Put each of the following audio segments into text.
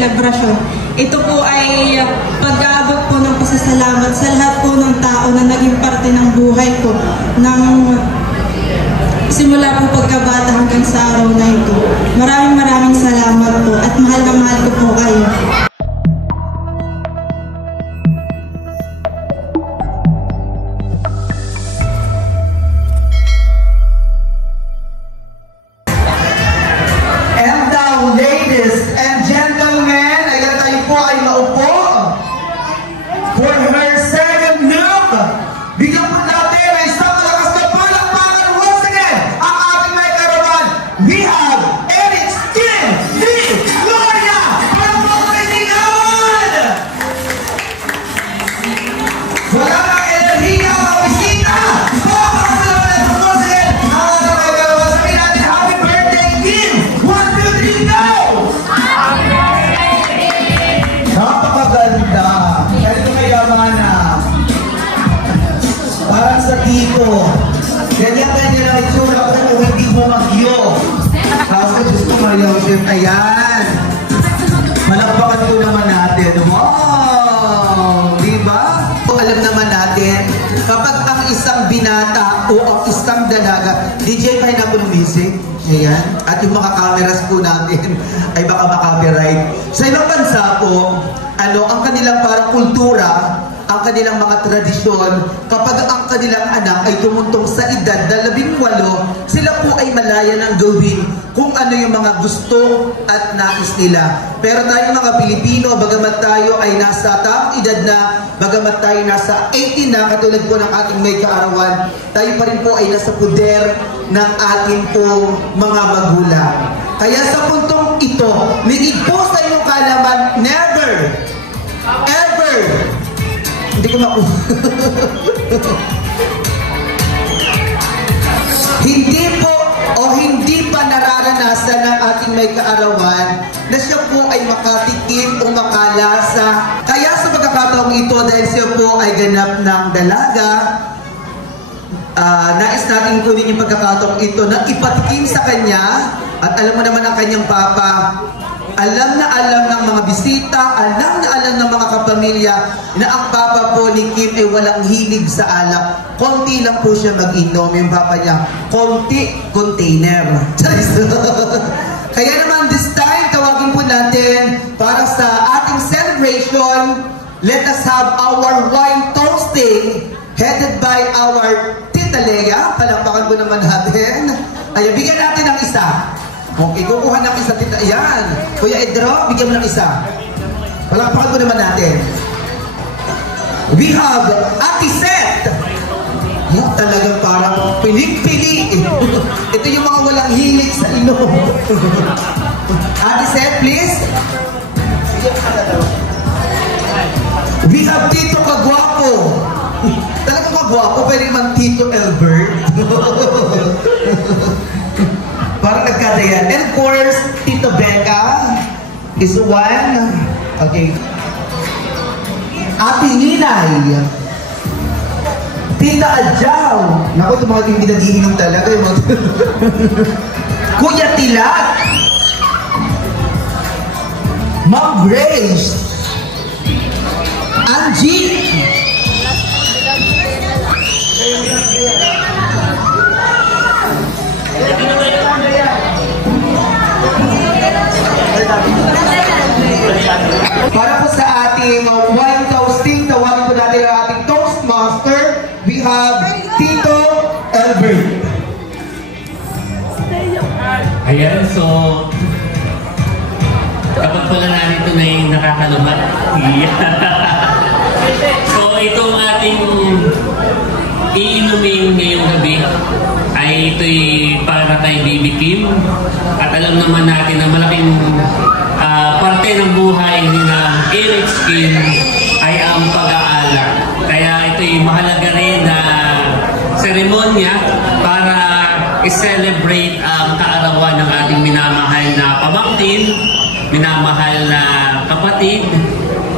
selebrasyon. Ito po ay pag-aabot po ng pasasalamat sa lahat po ng tao na naging parte ng buhay ko ng simula po pagkabata hanggang sa araw na ito. Maraming salamat po at mahal na mahal ko po kayo. Ganyan-ganyan ang itsura ko kung hindi mo magyo. Kasi gusto Maria Joseph, ayan. Malakpakan ko naman natin. Wow! Diba? Alam naman natin, kapag ang isang binata o ang isang dalaga, DJ Pineapple Music, ayan, at yung mga cameras po natin ay baka makapiright. Sa ibang bansa po, ang kanilang parang kultura, ang kanilang mga tradisyon, kapag ang kanilang anak ay tumuntong sa edad na 18, sila po ay malaya ng gawin kung ano yung mga gusto at nais nila. Pero tayo mga Pilipino, bagamat tayo ay nasa tamang edad na, bagamat tayo nasa 18 na, katulad po ng ating may kaarawan, tayo pa rin po ay nasa puder ng ating po mga magulang. Kaya sa puntong ito, ligid po sa inyong kalaman, never, ever, hindi ko hindi po o hindi pa nararanasan ng ating may kaarawan na siya po ay makatikim o makalasa. Kaya sa pagkakataong ito, dahil siya po ay ganap ng dalaga, nais natin kunin yung pagkakataong ito na ipatikim sa kanya. At alam mo naman ang kanyang papa, alam na alam ng mga bisita, alam na alam ng mga kapamilya na ang papa po ni Kim ay walang hilig sa alak. Konti lang po siya mag-inom. Yung papa niya, konti, container. Kaya naman this time, tawagin po natin para sa ating celebration, let us have our wine toasting headed by our Tita Lea. Palakpakan po naman natin. Ay, bigyan natin ng isa. Okay, kukuha ng isa, Tita. Ayan. Kuya Edro, bigyan mo ng isa. Palakpakan po naman natin. We have Ate Seth. Talagang parang piling-pili. Ito yung mga walang hilig sa inom. Ate Seth, please. We have Tito Kagwapo. Talagang kagwapo, pwede naman Tito Albert. Parang nagkadayan. And of course, Tito Becca is one. Okay. Ate Ninay. Tita Adjaw. Naku, ito mga hindi nag-iinom talaga. Kuya Tilat. Ma'am Grace. Angie. Para po sa ating wine toasting, tawagin po natin ang ating Toastmaster. We have Tito Albert. Ayan, so kapag pala natin ito na yung nakakaluma. So itong ating iinumin ngayong gabi ay ito'y para kay Baby Kim. At alam naman natin na malaking parte ng buhay ni na Eric's Kim ay ang pag-aalak. Kaya ito'y mahalaga rin na seremonya para i-celebrate ang kaarawan ng ating minamahal na pamangkin, minamahal na kapatid,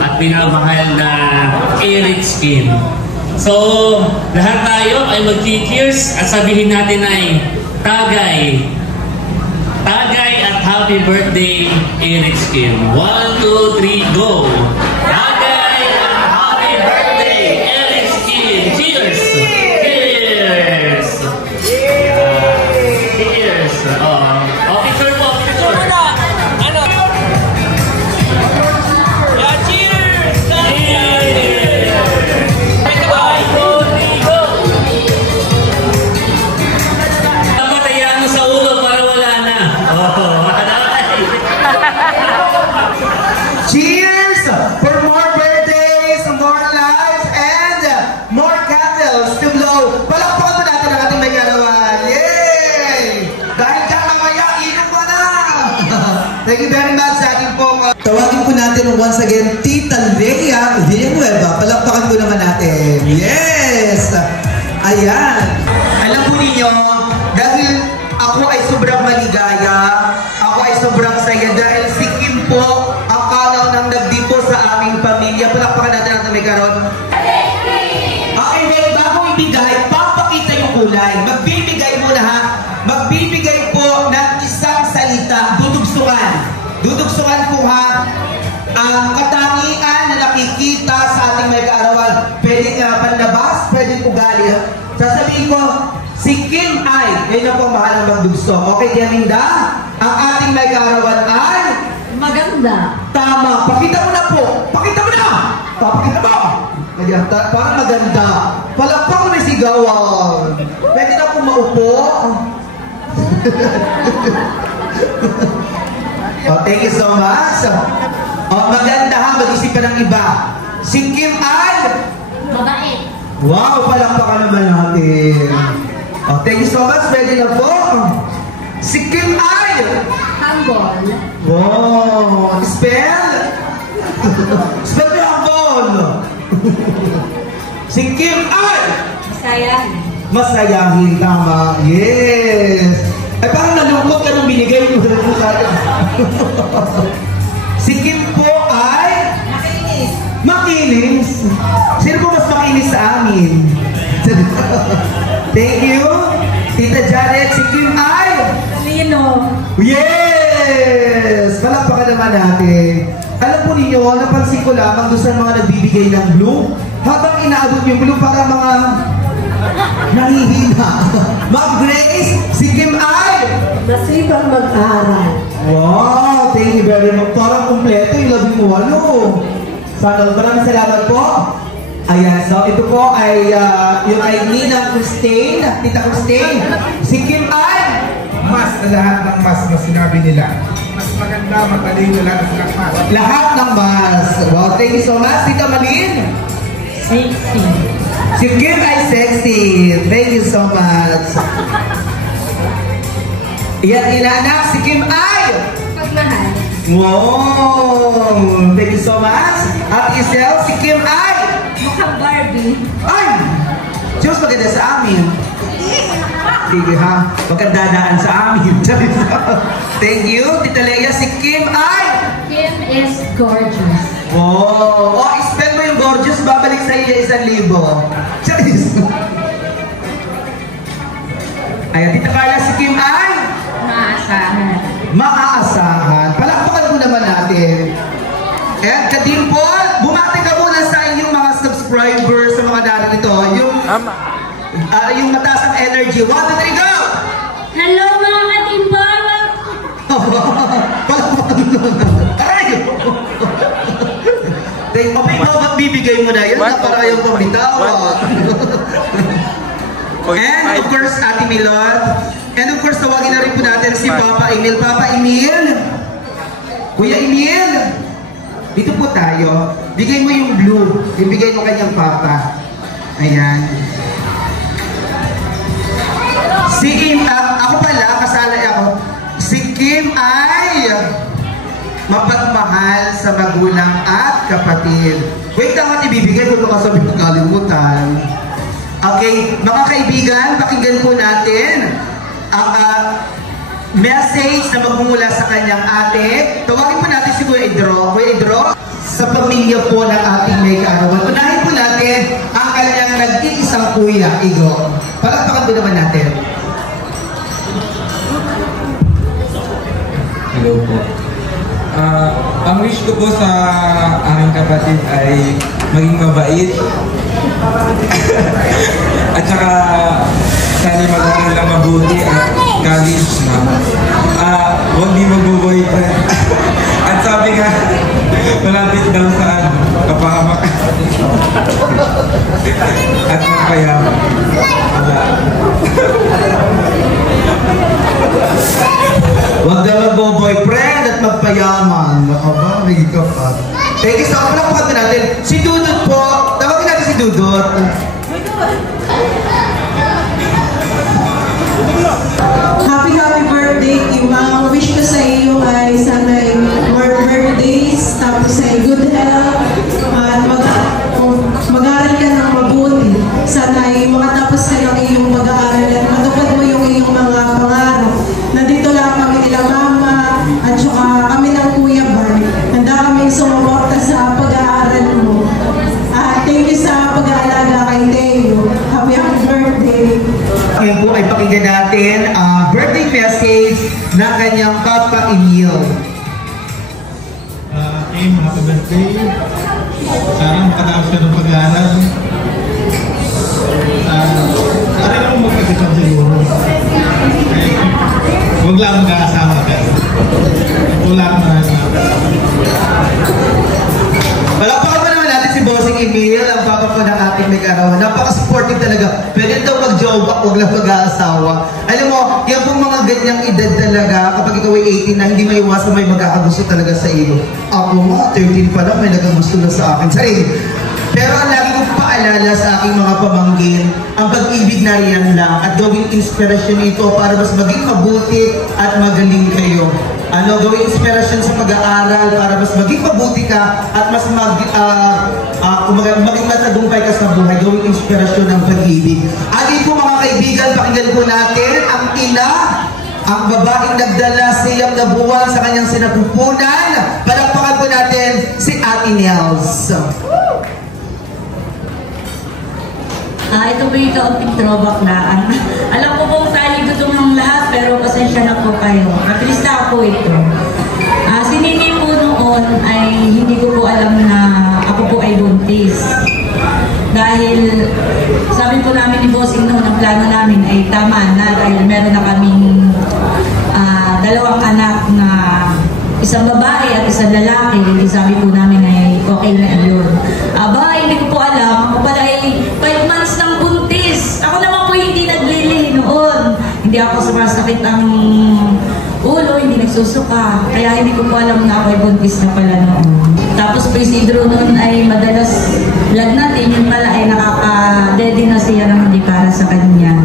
at minamahal na Eric's Kim. So, lahat tayo ay mag-cheers at sabihin natin ay tagay. Tagay at happy birthday, Eric Kim. 1, 2, 3, go! Tagay ang happy birthday, Eric Kim! Cheers! Cheers! Cheers! Oh, picture po, picture! Cheers for more birthdays, more lives, and more candles to blow. Palakpakan mo natin ang ating may karawan. Yay! Dahil dyan mamaya, inom mo na! Thank you very much sa ating pong... Tawagin po natin once again, Tita Leia Villanueva. Palakpakan po naman natin. Yes! Ayan. Alam po ninyo, dahil ako ay sobrang maligaya, ako ay sobrang saya dahil si Kim po ang kanaw ng nagdipo sa aming pamilya. Palakpakan natin ang may karon. Okay, wait, bago ibigay, papakita yung kulay. Magbibigay muna ha. Magbibigay po ng isang salita. Dudugsungan. Dudugsungan po ha. Ang katangian na nakikita sa ating may kaarawan. Pwede panlabas, pwede ugali. Sasabihin ko, si Kim ay, yun na po ang mahal ng magdugsong. Okay, Diaminda? Ang ating may kaarawan ay maganda. Tama. Pakita mo na po. Pakita mo na. Pakita mo. Ayan, parang maganda. Palakpak mo na sigawan. Pwede na po maupo. Oh, thank you so much. Oh, maganda ha. Mag-isip pa ng iba. Si Kim ay Mabait. wow, palakpakan naman natin. Oh, thank you so much. Pwede na po. Si Kim ay Humble. wow! Spell? Spell mo yung ball! Si Kim ay Masayahin. masayahin. Tama. Yes! Ay parang nalungkot ka nung binigay mo sa akin. Si Kim po ay Makinis. makinis. Sino po mas makinis sa amin? Thank you. Tita Janet, si Kim ay Talino. yes! Palakpakan naman natin. Alam po ninyo, napansin ko lamang doon sa mga nagbibigay ng blue, habang inaabot yung blue para mga nahihina. Ma'am Grace, si Kim ay Masipag mag-aral. wow! Thank you very much. Parang kumpleto yung labi mo, ano? Sana, maraming salamat po. Ayan, so ito po ay yung ay Ninang Christine, Tita Christine. Si Kim ay Mas na lahat ng mas na sinabi nila. Mas maganda, matalino lahat ng mas. lahat ng mas. Wow, thank you so much, Tita Malin. Sexy. Si Kim ay sexy. Thank you so much. Yan, inaanak, si Kim ay Pagmahal. wow! Thank you so much. At Isel, si Kim ay Mukhang Barbie. ay! Diyos, maganda sa amin. Sige ha, magkandadaan sa amin. Thank you, Tita Leia. Si Kim ay Kim is gorgeous. oh, spell mo yung gorgeous, babalik sa iyo 1,000. Charis. Ayan, Tita Carla, si Kim ay Maasahan. maaasahan. Palakpakan mo naman natin. And Kadimpol, bumati ka muna sa inyong mga subscribers sa mga narito. Yung mataas ang energy. 1, 2, 3, go! Hello mga katimbal! Palakpakan mo naman. Aray! Bibigay mo na yun na para yung pumitawa. And of course, Ate Milot. And of course, tawagin na rin po natin si Papa Emil. Papa Emil! Kuya Emil! Dito po tayo. Bigay mo yung blue. Bibigay mo kanyang papa. Ayan. Si Kim, ako pala, kasalay ako. Si Kim ay mapagmahal sa magulang at kapatid. Wait lang at ibibigay ko ito kasabi ko kalimutan. Okay, mga kaibigan, pakinggan po natin ang message na magmumula sa kanyang ate. Tawagin po natin si Kuya Idro. Kuya Idro, sa pamilya po ng ating may kaarawan. Unahin po natin ang kanyang nag-iisang kuya, Igo. Palakpakan po naman natin. Hello po. Ang wish ko po sa aking kapatid ay maging mabait. At saka sana mag-aaral lang mabuti at college na. Huwag di mag-boyfriend. At sabi nga, malapit daw sa kapahamak. At magpayaman. Huwag na mag-boyfriend at magpayaman. Aba, may ka pa. Thank you so much. Palakpakan natin. Si Dudut po. Tawagin natin si Dudut. Happy birthday, Kim. Ang wish ko sa iyo ay sana ay more birthdays, tapos ay good health, at mag-aaral ka ng mabuti. Sana ay makatapos ka ng iyong mag-aaral at matupad mo yung iyong mga pangarap. Nandito lang kami nila mama at saka kami ng Kuya Bar. Handa kami sumuporta sa pag-aaral mo. Thank you sa pag-aalaga kay Teo. Happy birthday. Ngayon po ay pakinggan natin ang birthday message ng kanyang Papa Emil. Happy birthday. Sana makatapos ka ng pag-aaral. Sana lang magpagkakam siguro. Huwag lang mag-aasama ka. Wala ka na. Palakpakan pa naman natin si Bossing Emil, ang papa po ng ating may karawan. Napaka-supportive talaga. Pwede daw mag-jowa, huwag lang mag-aasawa. Alam mo, yan pong mga ganyang edad talaga, kapag ikaw ay 18 na, hindi maiwasan may mag-aagusto talaga sa iyo. Ako nga, 13 pa lang, may nag-aagusto na sa akin. Sarili. Pero ang lagi kong paalala sa aking mga pamangkin, ang pag-ibig na riyan lang at gawing inspirasyon ito para mas maging mabuti at magaling kayo. Gawing inspirasyon sa pag-aaral para mas maging mabuti ka at mas maging matagumpay ka sa buhay. Gawing inspirasyon ng pag-ibig. Atin po mga kaibigan, pakinggan po natin ang ina, ang babaeng nagdala siyang na buwan sa kanyang sinapupunan. Palakpakan po natin si Ate Nels. Ito po yung kaunting throwback na. Alam ko pong tali gutom ng lahat, pero pasensya na po kayo. Nakrista po ito. Si Nini po noon ay hindi ko po alam na ako po ay buntis. Dahil sabi po namin ni Bossing noon, ang plano namin ay tama na dahil meron na kaming dalawang anak na isang babae at isang lalaki. Sabi po namin ay okay na iyon. Hindi ko po alam. Ako pala ay 5 months ng buntis. Ako naman po hindi naglili noon. Hindi ako sumasakit ang ulo, hindi nagsusuka. Kaya hindi ko po alam na ako ay buntis na pala noon. Tapos po si Drew noon ay madalas lagnatin. Yun pala ay nakaka-ready na siya ng hindi para sa kanya.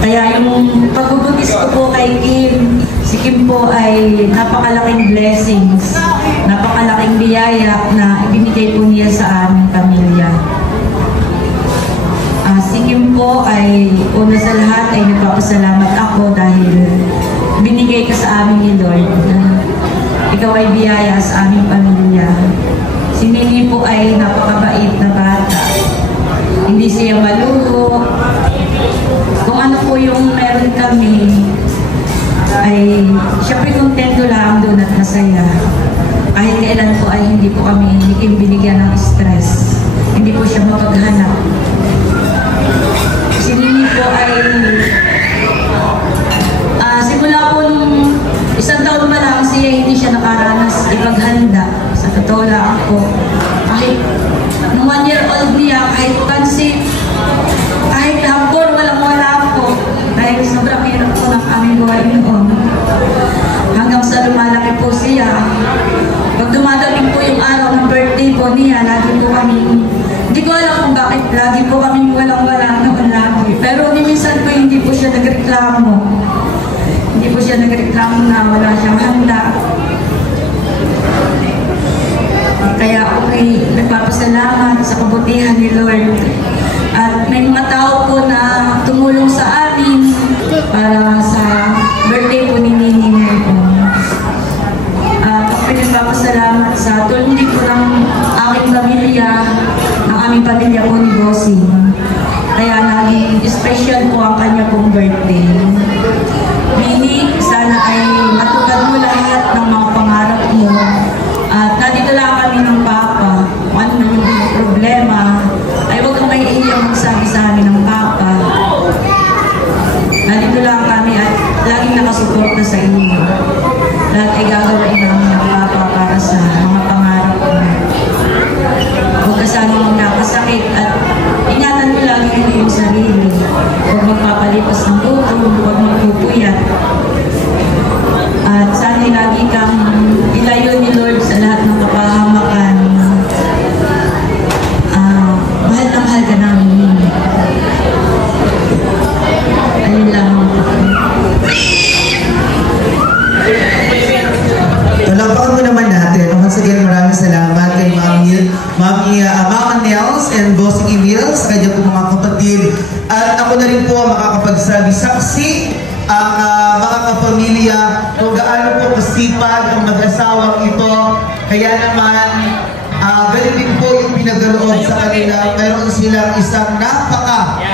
Kaya yung pagbubuntis ko po kay Kim, si Kim po ay napakalaking blessings, napakalaking biyaya na ibinigay po niya sa aming pamilya. Si Kim po ay una sa lahat ay nagpapasalamat ako dahil binigay ka sa amin ni Lord. Ikaw ay biyaya sa aming pamilya. Si Nini po ay napakabait na bata. Hindi siya maluho. Kung ano po yung meron kami, ay syempre kontento lang doon at masaya. Kahit kailan po ay hindi po kami binigyan ng stress. Hindi po siya mapaghanap. Si Nini po ay simula po nung 1 taon pa lang siya, hindi siya nakaranas ipaghanda. Sa totoo lang po. Kahit nung 1 year old niya, kahit pansit, kahit hapon, walang-wala po. Dahil sobrang hirap po ng aming buhay noon. Hanggang sa lumalaki po siya. Pag dumadating po yung araw ng birthday po niya, lagi po kami, hindi ko alam kung bakit lagi po kami walang-wala noon lagi. Pero minsan po hindi po siya nagreklamo. Hindi po siya nagreklamo na wala siyang handa. Kaya ako ay nagpapasalamat sa kabutihan ni Lord. At may mga tao po na tumulong sa amin para sa birthday po ni Nini ngayon. Ako ay nagpapasalamat sa tulong din po ng aking pamilya, ng aming pamilya po ni Bossing. Kaya naging special po ang kanya pong birthday. Nini, sana ay matupad mo lahat natupad ang mag-asawang ito. Kaya naman, ganun din po yung pinagaloon sa kanila. Mayroon silang isang mapagmahal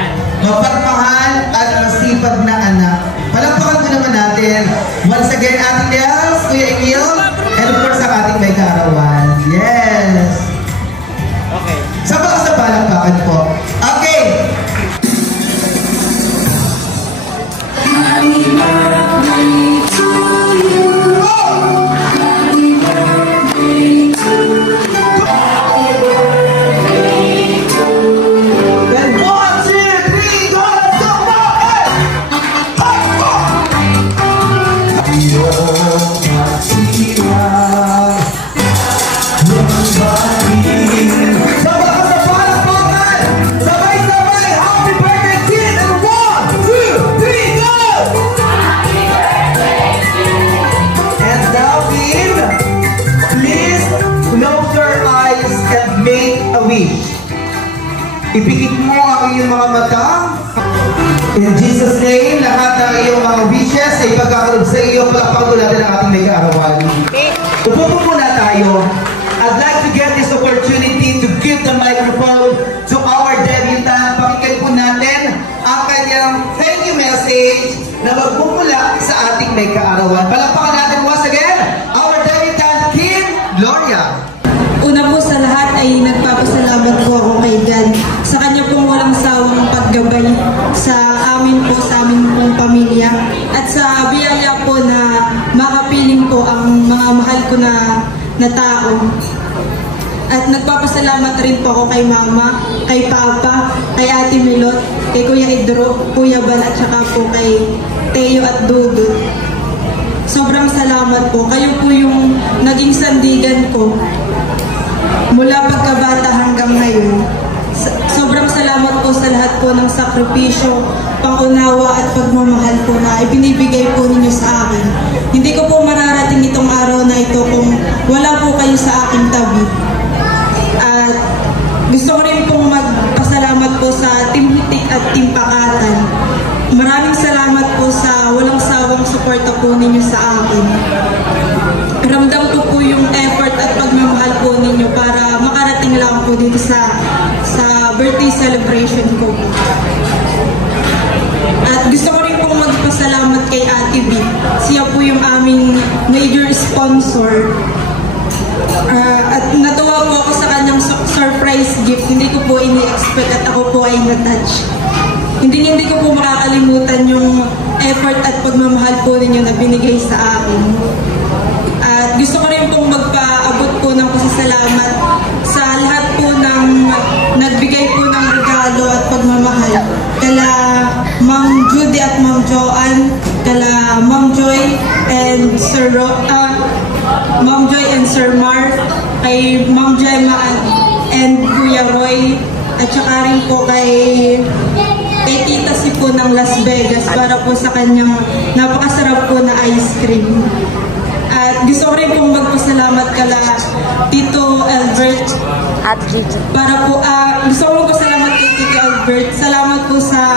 at masipag na anak. Palakpakan ko naman natin. Once again, Ate Dels, Kuya Emil, and of course, ang ating may kaarawan. Yes! Okay. Sabak sa palakpakan po. Okay! Happy birthday to you. Happy birthday to you. Happy birthday to you. And 1, 2, 3, go! Let's go! Sabak sa palakpakan! Sabay-sabay! Happy birthday, kid! And 1, 2, 3, go! And now, kid, please close your eyes and make a wish. Ipikit mo ang iyong mga mata. In Jesus' name, lahat ng iyong mga wishes ay pagkakaroon sa iyo. Palakpakan ko natin ang ating may kaarawan. Upo po muna tayo. I'd like to get this opportunity to give the microphone to our debutant. Pakinggan po natin ang kanyang thank you message na magmumula sa ating may kaarawan. Palakpakan natin once again, our debutant, Kim Gloria. Una po sa lahat ay nagpapasalamat po ako kay God sa kanya pong walang sawang paggabay sa amin po, sa aming pong pamilya, at sa biyaya po na makapiling po ang mga mahal ko na tao. At nagpapasalamat rin po ako kay Mama, kay Papa, kay Ate Milot, kay Kuya Idro, Kuya Bal, at saka po kay Teo at Dudut. Sobrang salamat po. Kayo po yung naging sandigan ko mula pagkabata hanggang ngayon. Sobrang salamat po sa lahat po ng sakripisyo, pangunawa at pagmamahal po na ibinibigay po ninyo sa akin. Hindi ko po mararating itong araw na ito kung wala po kayo sa aking tabi. At gusto ko rin pong magpasalamat po sa Team Hitik at Team Pakatan. Maraming salamat po sa walang sawang suporta po ninyo sa akin. Ramdam ko po yung effort at pagmamahal po ninyo para makarating lang po dito sa birthday celebration ko. At gusto ko rin pong magpasalamat kay Ate B. Siya po yung aming major sponsor. At natuwa po ako sa kanyang surprise gift. Hindi ko po ini-expect at ako po ay na-touch. Hindi ko po makakalimutan yung effort at pagmamahal po ninyo na binigay sa akin. At gusto ko rin pong magpaabot po ng pasasalamat sa lahat po ng nagbigay po ng regalo at pagmamahal. Kala Ma'am Judy at Ma'am Joanne, kala Ma'am Joy and Ma'am Joy and Sir Mark, kay Ma'am Gemma and Kuya Roy, at saka rin po kay Tita Si po ng Las Vegas para po sa kanyang napakasarap po na ice cream. At gusto ko rin pong magpasalamat kala Tito Albert. At Gigi. Para po, gusto ko magpasalamat kay Tito Albert. Salamat po sa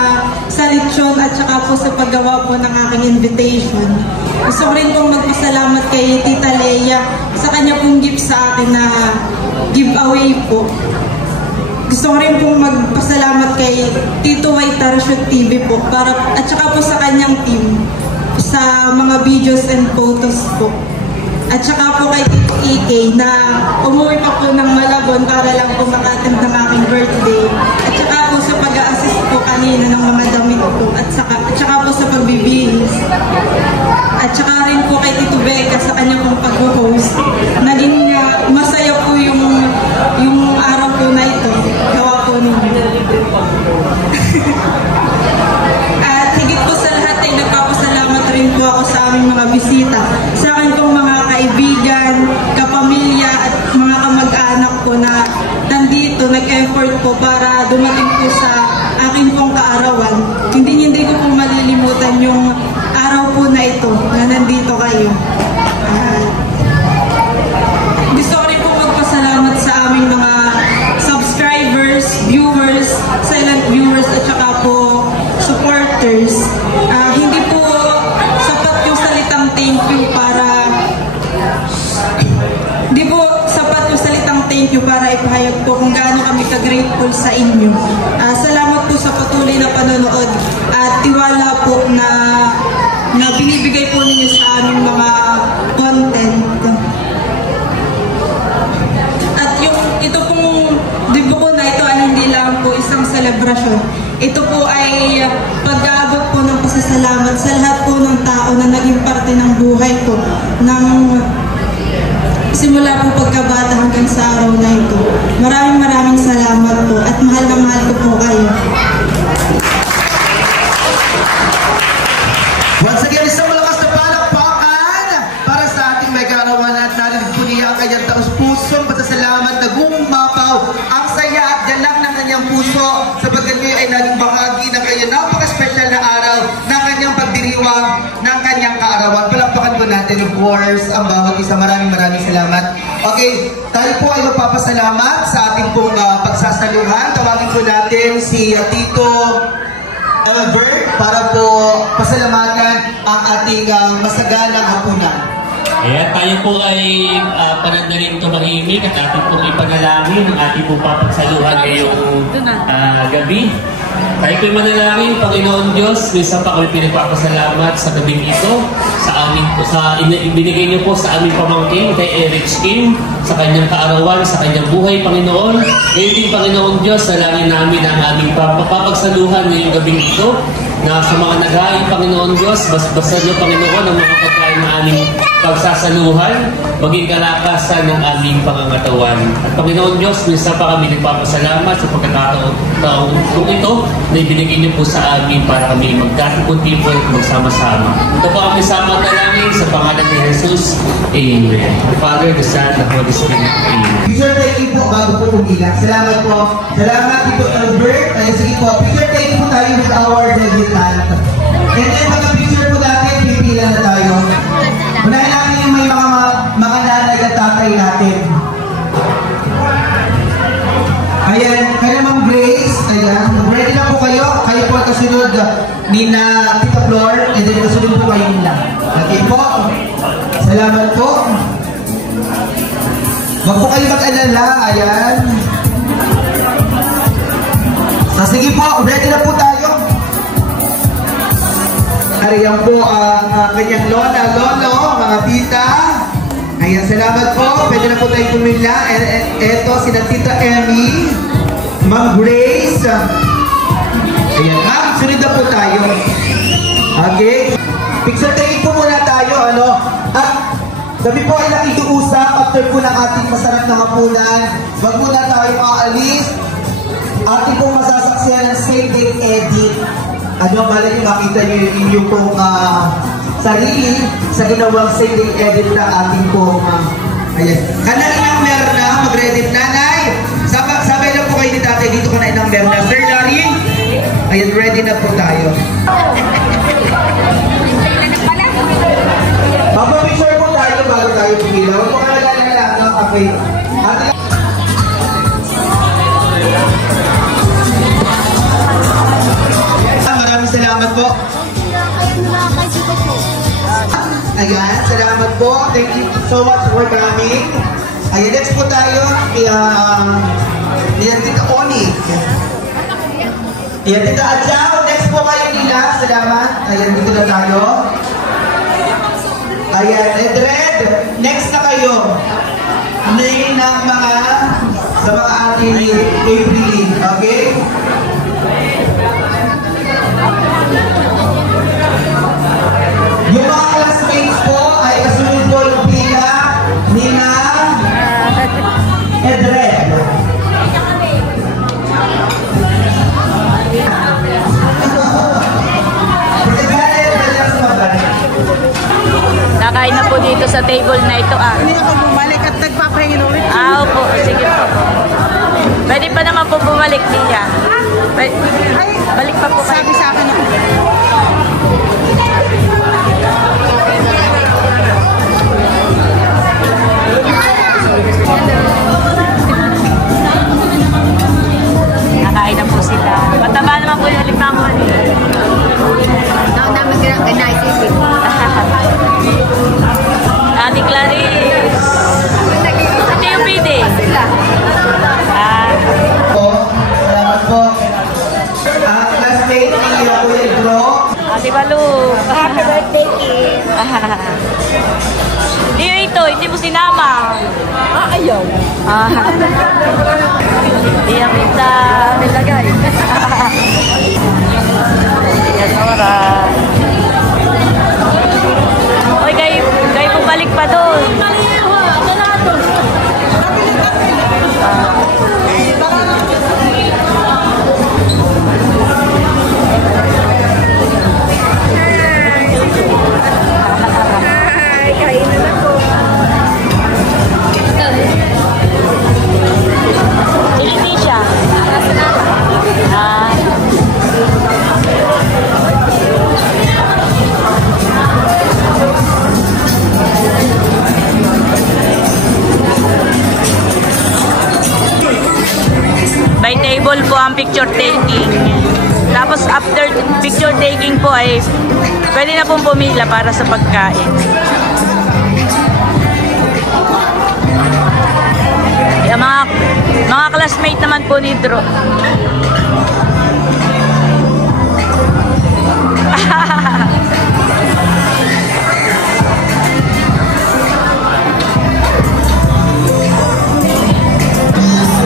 lechon at saka po sa paggawa po ng aking invitation. Gusto ko rin pong magpasalamat kay Tita Leia sa kanya pong gift sa akin na giveaway po. Gusto ko rin pong magpasalamat kay Tito White Tarashoot TV po at saka po sa kanyang team sa mga videos and photos po. At saka po kay Tito EK na umuwi pa po ng Malabon para lang po makattend ng aking birthday. At saka po sa pag-a-assist po kanina ng mga damit po at saka po sa pagbibihis. At saka rin po kay Tito Becca sa kanya pong pag-host. Naging masaya po yung araw po na ito. Gawa po ninyo. At higit po sa lahat ay nagpapasalamat rin po ako sa aming mga bisita. Sa akin pong mga kaibigan, kapamilya at mga kamag-anak ko na nandito, nag-effort po para dumating po sa akin pong kaarawan. Hindi ko po malilimutan yung araw po na ito na nandito kayo. Gusto ko rin po magpasalamat sa aming mga subscribers, viewers, silent viewers at saka po supporters. Hindi po sapat yung salitang thank you para nyo para ipahayag po kung gaano kami ka-grateful sa inyo. Salamat po sa patuloy na panonood at tiwala po na binibigay po ninyo sa aming mga content. At ito pong dibuko na ito ay hindi lang po isang selebrasyon. Ito po ay pag-aabot po ng pasasalamat sa lahat po ng tao na naging parte ng buhay ko ng simula po pagkabata hanggang sa araw na ito. Maraming salamat po at mahal na mahal ko po kayo. Once again, isang malakas na palakpakan para sa ating may karawan at narinig po niya ang kanyang taus-pusong pasasalamat na gumapaw ang saya at galak ng kanyang puso sapagkat kayo ay naging bahagi ng kanyang napaka-special na araw ng kanyang pagdiriwang ng kanyang kaarawan. Palakpakan po natin, of course, ang bawat isa. Maraming salamat. Okay, tayo po ay magpapasalamat sa ating pong pagsasaluhan. Tawagin po natin si Tito Albert para po pasalamatan ang ating masagalang hapunan. Kaya tayo po ay panandaling tumahimik at ating pong ipanalangin ang ating pong papagsaluhan ngayong gabi. Tayo po'y manalangin, Panginoon Diyos, minsan pa kami pinagpapasalamat sa gabing ito, binigay niyo po sa aming pamangkin kay Eric Kim, sa kanyang kaarawan, sa kanyang buhay, Panginoon. Ngayon din, Panginoon Diyos, salangin namin ang aming papagsaluhan ngayong gabing ito, na sa mga naghain, Panginoon Diyos, basbasan niyo, Panginoon, ang mga pagkain na aming pagsasaluhan, maging kalakasan ng aming pangangatawan. At Panginoon Diyos, minsan pa kami nagpapasalamat sa pagkakataon ito na ibinigay niyo po sa amin para kami magkatipon-tipon at magsama-sama. Ito po kami sama talangin sa pangalan ni Jesus. Amen. The Father, the Son, the Holy Spirit. Amen. Picture taking po bago po umilang. Salamat po. Salamat Tito Albert. Sige po, picture taking po tayo with our debutant. And then mga picture po natin, pipila na tayo. Unahin natin yung may mga nanay at tatay natin. Ayan, kaya Ma'am Grace, ayan, ready na po kayo. Kayo po ay kasunod ni na Tita Flor, and then kasunod po kayo nila. Okay po? Salamat po. Wag po kayo mag-alala, ayan. So sige po, ready na po tayo. Ariyan po ang kanyang lolo, mga tita. Ayan, salamat po. Pwede na po tayong pumila. Eto, sina Tita Emmy, Ma'am Grace. Ayan, ma'am, sunod na po tayo. Okay. Picture taking po muna tayo, ano. At sabi po ay nakikiusap after po ng ating masarap na hapunan. Wag muna tayo aalis. Ating pong masasaksiyan ng same day edit. Ano, malay nyo makita nyo yung inyong pong sarili sa ginawang same day edit na ating pong ayan. Kanang Merna, mag-ready nanay. Sabay na po kayo ni tatay dito ka na inang Merna. Sir Larry, ayan, ready na po tayo. Papa-picture po tayo bago tayo pumila. Huwag mo ka nag-alala, no? Okay. Maraming salamat po. Ayan, salamat po. Thank you so much for coming. Ayan, next po tayo. Ayan, Tita Oni. Ayan, Tita Adjao. Next po kayo nila. Salamat. Ayan, dito na tayo. Ayan, Red. Next na kayo. Name ng mga sa mga ating April. Okay? Yung mga classmates po ay kasunod po yung pila ni na Edred. Nakain na po dito sa table na ito. Hindi ako bumalik at nagpapahingin ulit. Opo. Sige po. Pwede pa naman po bumalik niya. Balik pa po kayo. Sabi sa akin ako. Nakain na po sila. Mataba naman po yung limangon. Naman kinaisip. Ate Clarice. Ate yung pide. Kuya Idro. Ate Balu. Happy birthday, Kim. Hindi mo sinama. Ayaw. Iyak kita. Nilagay. Yan, Nora. Uy, kayo bumalik pa doon. By table po ang picture taking. Tapos after picture taking po ay pwede na pong pumila para sa pagkain. Yung mga classmate naman po ni Dro.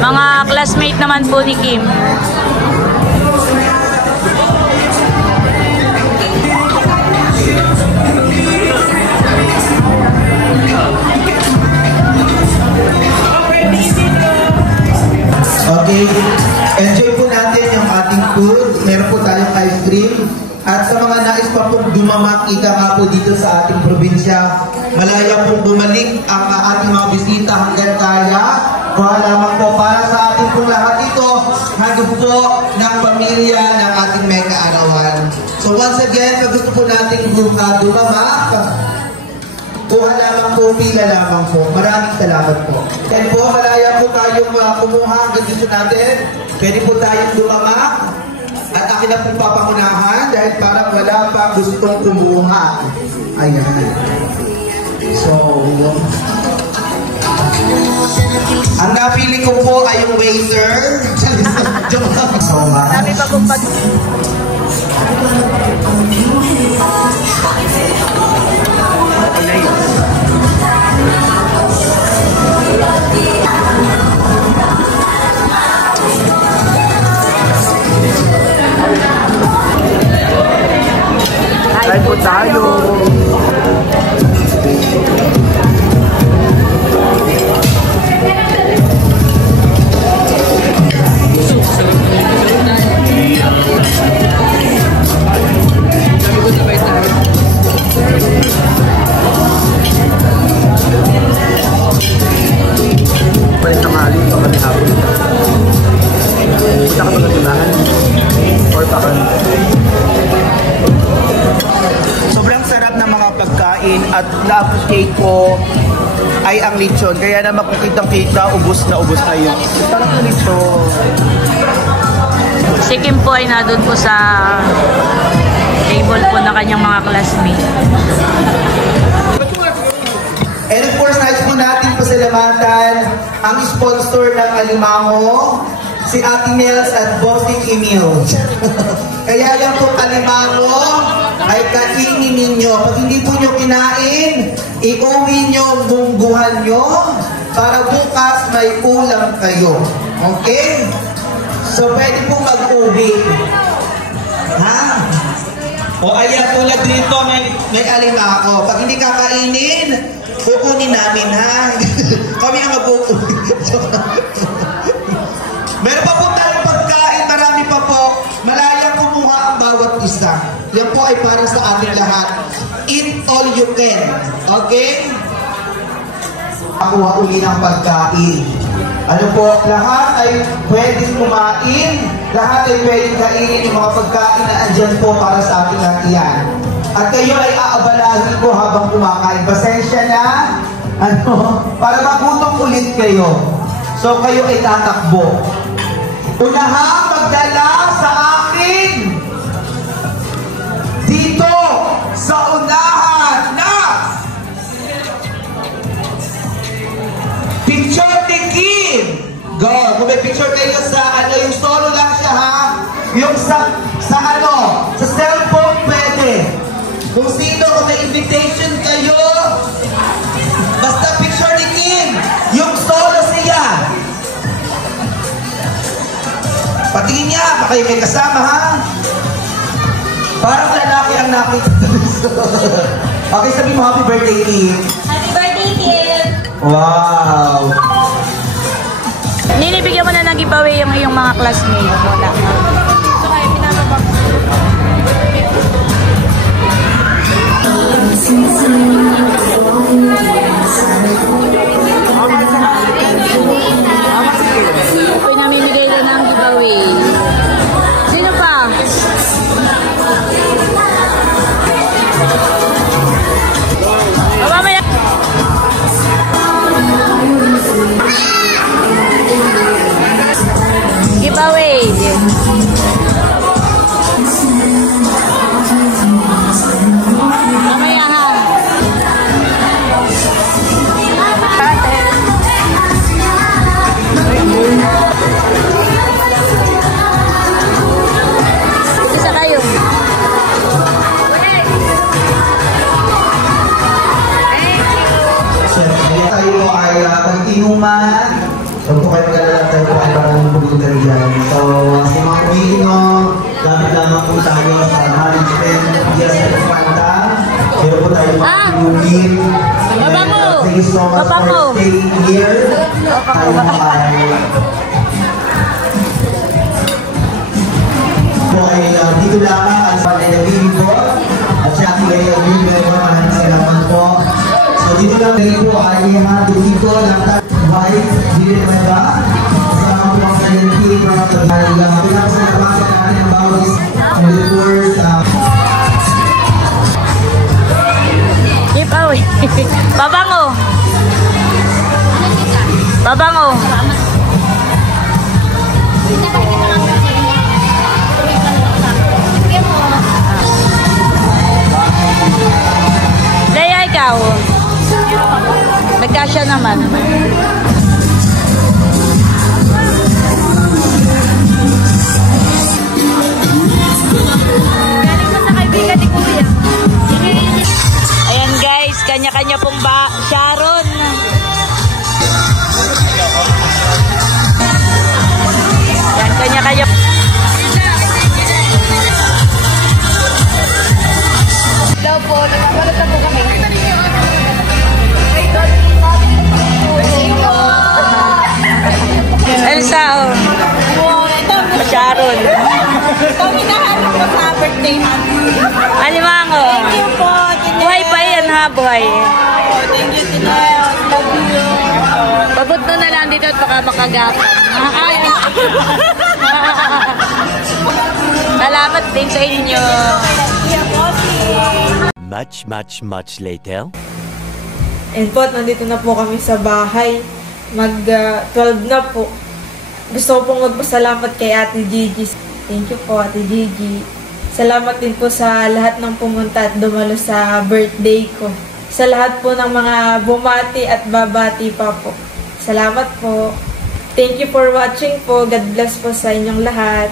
Mga classmate naman po ni Kim. Okay, enjoy po natin yung ating food. Meron po tayong ice cream. At sa mga nais pa pong dumamak, ika nga po dito sa ating probinsya, malaya pong bumalik ang ating mga bisita hanggang kaya. Kuha lamang po para sa ating pong lahat ito, handog po ng pamilya ng ating mega arawan. So once again, pag gusto po natin dumamak, kuha lamang po, pila lamang po. Maraming salamat po. And po, malaya po tayong kumuha hanggang dito natin. Pwede po tayong dumamak. At akin na pong papangunahan dahil parang wala pa gustong kumuha. Ayan. So, ang napili ko po ay yung waiter. Sabi pa kung pag... Kain po tayo. Balik na mali, pagkali hapon. Punta ka ba natulahan? Or pakan? Sobrang sarap ng mga pagkain at na-appreciate ko ay ang lechon. Kaya na makikita-kita, ubos na yun. Sarap na lechon. Si Kim po ay nandun po sa table po na kanyang mga classmates. And of course, nais po natin pasalamatan ang sponsor ng Alimango, si Ate Nels at Bossing Emil. Kaya yung po Alimango ay kainin ninyo. Pag hindi po nyo kinain, iuwi nyo, bungguhan nyo, para bukas may ulam kayo. Okay? So, pwede po mag-uwi. Ha? O ayan, tulad dito, may alimango. Pag hindi kakainin, kukunin namin, ha? Kami ang mag-uwi. Meron pa po tayong pagkain, marami pa po. Malayang kumuha ang bawat isa. Yan po ay para sa ating lahat. Eat all you can. Okay? Kuha uli ng pagkain. Ano po, lahat ay pwedeng kumain, lahat ay pwedeng kainin yung mga pagkain na andyan po para sa ating latihan. At kayo ay aabalahin ko habang kumakain. Pasensya na, para magutom ulit kayo. So kayo ay tatakbo. Unahang magdala sa akin dito sa unahan na picture ni Kim. Go. Kung may picture kayo sa yung solo lang siya, ha? Yung sa baka kayo may kasama, ha? Parang lalaki ang nakita. Okay, sabi mo, happy birthday, Kim. Happy birthday, Kim! Wow! Ninibigyan mo na ng giveaway yung iyong mga classmates. Wala. So, kaya pinapabak. Ako'y namimigay na ng giveaway. Sino pa? Mamaya. Giveaway. Mamaya ha. Isa kayo. Siyempre, tayo po ay mag-inuman. Huwag po kayo mag-alala, tayo po ay parang pulutan dyan. So, sa mga umiinom, lapit lamang po tayo sa management, yes, at Fanta. Pero po tayo mag-inumin. Babango! Thank you so much Babango! for staying here. Tayo po ay dito lamang at sa mga nag-iibot. At siya ating ay nag-iibot. Maraming salamat po. So dito lang rin po ay ihatid dito ng white, dito naman ba? Kasama po ang CNT from the pinapasalamat natin ang bawat viewers. Giveaway. Babango. Babango. Leia, ikaw. Nagkasya naman. Galing sa kaibigan ni Kuya. Ayan guys, kanya-kanya pong Sharon. Ayan, kanya-kanya. Hello po, nagpapalutan po kami. Elsa, oh. Sharon. Ito, hinahanap ko sa birthday month. Alimango. Thank you po, Tinel. Buhay pa yan ha, buhay. Thank you, Tinel. Love you. Pabuto na lang dito at baka makagapang. Ay. Salamat din sa inyo. Much later. And po, nandito na po kami sa bahay. Mag-12 na po. Gusto ko pong magpasalamat kay Ate Gigi. Thank you po, Ate Gigi. Salamat din po sa lahat ng pumunta at dumalo sa birthday ko. Sa lahat po ng mga bumati at babati pa po. Salamat po. Thank you for watching po. God bless po sa inyong lahat.